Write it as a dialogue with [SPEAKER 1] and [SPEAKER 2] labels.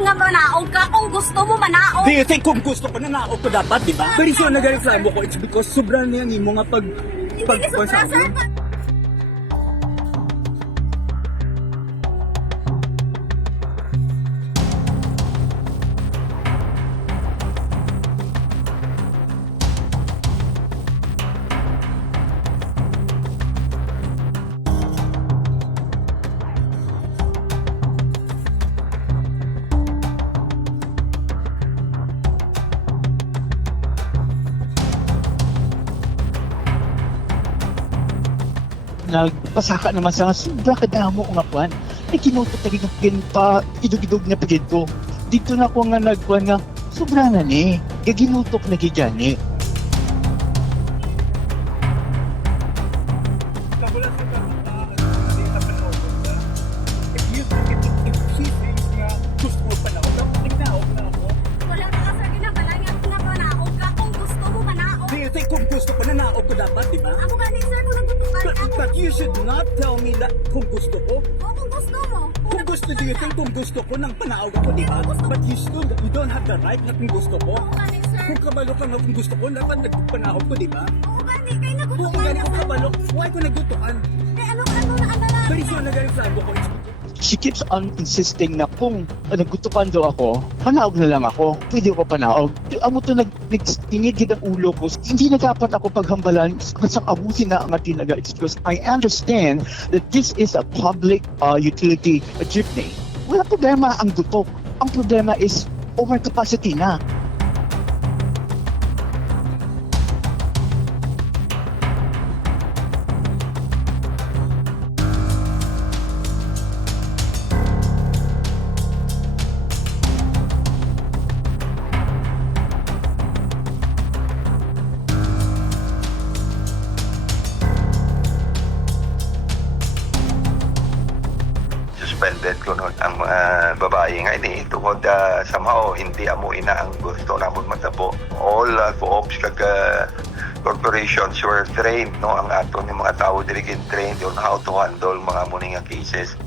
[SPEAKER 1] nga manaog ka kung gusto mo manaog.
[SPEAKER 2] Do you think kung gusto ko na naok ko dapat, di ba? Pero so nagareklamo ko, it's because sobrang na yan mo nga pag... pag
[SPEAKER 1] Hindi sobra, sir.
[SPEAKER 3] Nagpasaka naman sa sobra kadamo nga kwan. Ay kinuto talaga pagin pa idug-idug na pagin ko. Dito na ko nga nagkwan nga sobra na ni. Gaginutok na gigani.
[SPEAKER 2] You should not tell me that kung gusto ko.
[SPEAKER 1] O kung gusto mo.
[SPEAKER 2] Kung gusto, do you think kung gusto ko nang panaog ko, di ba? But you still, you don't have the right na kung gusto ko.
[SPEAKER 1] Ako gani sir.
[SPEAKER 2] Kung kabalo ka nga kung gusto ko, dapat nagpanaog ko, di ba?
[SPEAKER 1] Ako gani kay
[SPEAKER 2] Kung
[SPEAKER 1] nagutukan na
[SPEAKER 2] ko
[SPEAKER 1] sir.
[SPEAKER 2] kabalo, why ko nagdutuan?
[SPEAKER 1] Kay ano ano na.
[SPEAKER 2] Pero so nagareklamo ko, it's
[SPEAKER 3] She keeps on insisting na kung uh, naggutukan daw ako, panaog na lang ako. Pwede ko panaog. Amo to nag, nagtingid ang ulo ko. Hindi na dapat ako paghambalan sa abusin na ang tinaga. It's because I understand that this is a public uh, utility uh, jeepney. Wala problema ang gutok. Ang problema is overcapacity na.
[SPEAKER 4] Suspended ko no ang mga babae nga. Ini tungod uh, somehow hindi amo ina ang gusto. Namon matabo all uh, co-ops kag corporations were trained no ang ato ni mga tao gin trained on how to handle mga muni nga cases